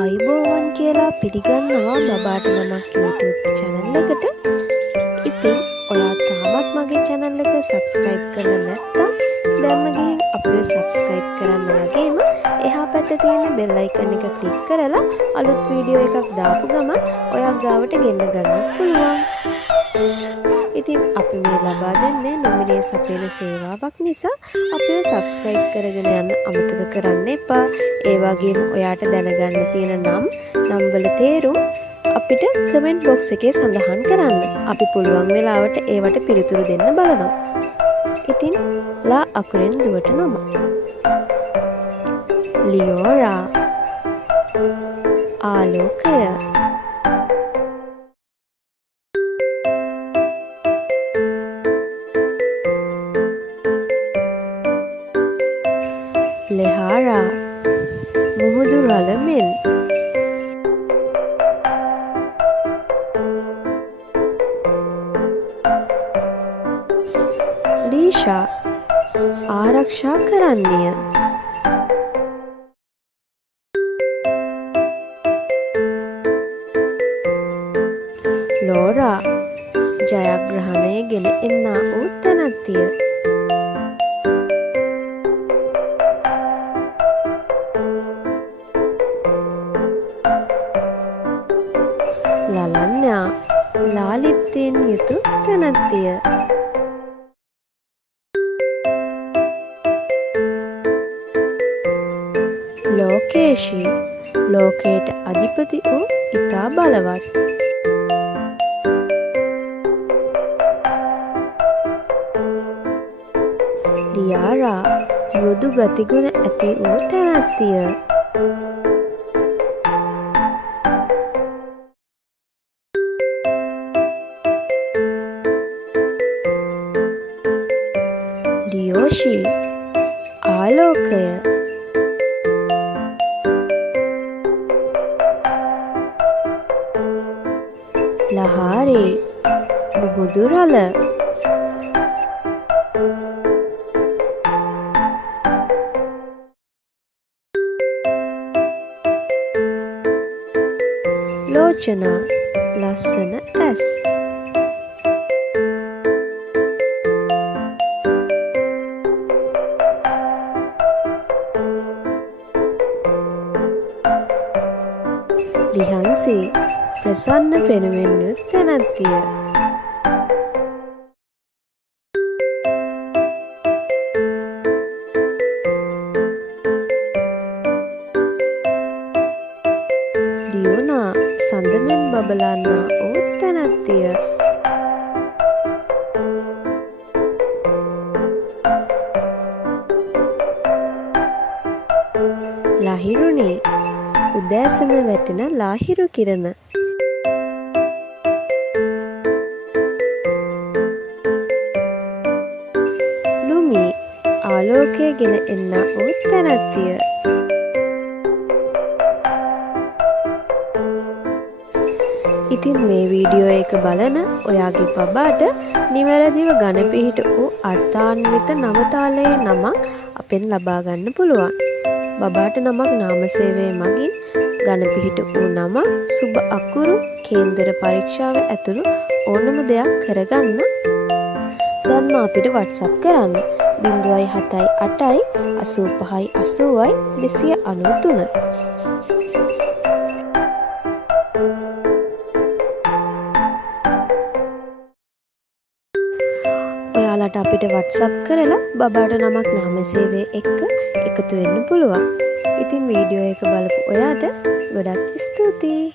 ආයුබෝවන් කියලා පිළිගන්නවා බබාට නමක් YouTube channel එකට. ඉතින් ඔයා තාමත් මගේ channel එක subscribe කරලා නැත්නම් දැන්ම ගිහින් අපිව subscribe කරන්න වගේම එහා පැත්තේ තියෙන bell icon එක click කරලා අලුත් වීඩියෝ එකක් දාපු ගමන් ඔයා ගාවට ගෙන්න ගන්න පුළුවන්. ඉතින් අපි මේ ලබා දෙන්නේ නොමිලේ සපයන සේවාවක් නිසා අපිව subscribe කරගෙන යන්න අමතක කරන්න එපා. ඒ වගේම ඔයාට දැනගන්න තියෙන නම් වල තේරුම් අපිට comment box එකේ සඳහන් කරන්න. අපි පුළුවන් වෙලාවට ඒවට පිළිතුරු දෙන්න බලනවා. ඉතින් ලා අකුරෙන් දුවට නම. ලියෝරා ආලෝකය. ලෙහාරා මුහුදු රළ මෙන්. ලීෂා ආරක්ෂා කරන්නය. ලෝරා ජයග්‍රහණය ගෙන එන්නා වූ තැනැත්තිය. ලලන්යා ලාලිත්‍යයෙන් යුතු තැනැත්තිය. ලෝකේෂී ලෝකයට අධිපති වූ ඉතා බලවත්. ලියාරා මෘදු ගතිගුණ ඇති වූ තැනැත්තිය. ලියෝෂී ආලෝකය. ලහාරේ මුහුදු රළ. ලෝචනා ලස්සන ඇස්. ලිහන්සේ ප්‍රසන්න පෙනුමෙන් යුත් තැනැත්තිය. ලියෝනා සඳමෙන් බබලන්නා වූ තැනැත්තිය. ලහිරුනේ උදෑසන වැටෙන ලාහිරු කිරණ. ලුමි ආලෝකය ගෙන එන්නා වූ තැනැත්තිය. ඉතින් මේ වීඩියෝ එක බලන ඔයාගේ බබාට නිවැරදිව ගණ පිහිට වූ අර්ථාන්විත නවතාලයේ නමක් අපෙන් ලබා ගන්න පුළුවන්. බබාට නමක් නාමසේවය මගින් ගණ පිහිට වූ නම සුබ අකුරු කේන්දර පරීක්ෂාව ඇතුළු ඕනම දෙයක් කරගන්න දැන්ම අපිට WhatsApp කරන්න 078 85 80 293. ඔයාලට අපිට WhatsApp කරලා බබාට නමක් නාමසේවය එක්ක එකතු වෙන්න පුළුවන්. ඉතින් වීඩියෝ එක බලපු ඔයාට ගොඩක් ස්තුතියි.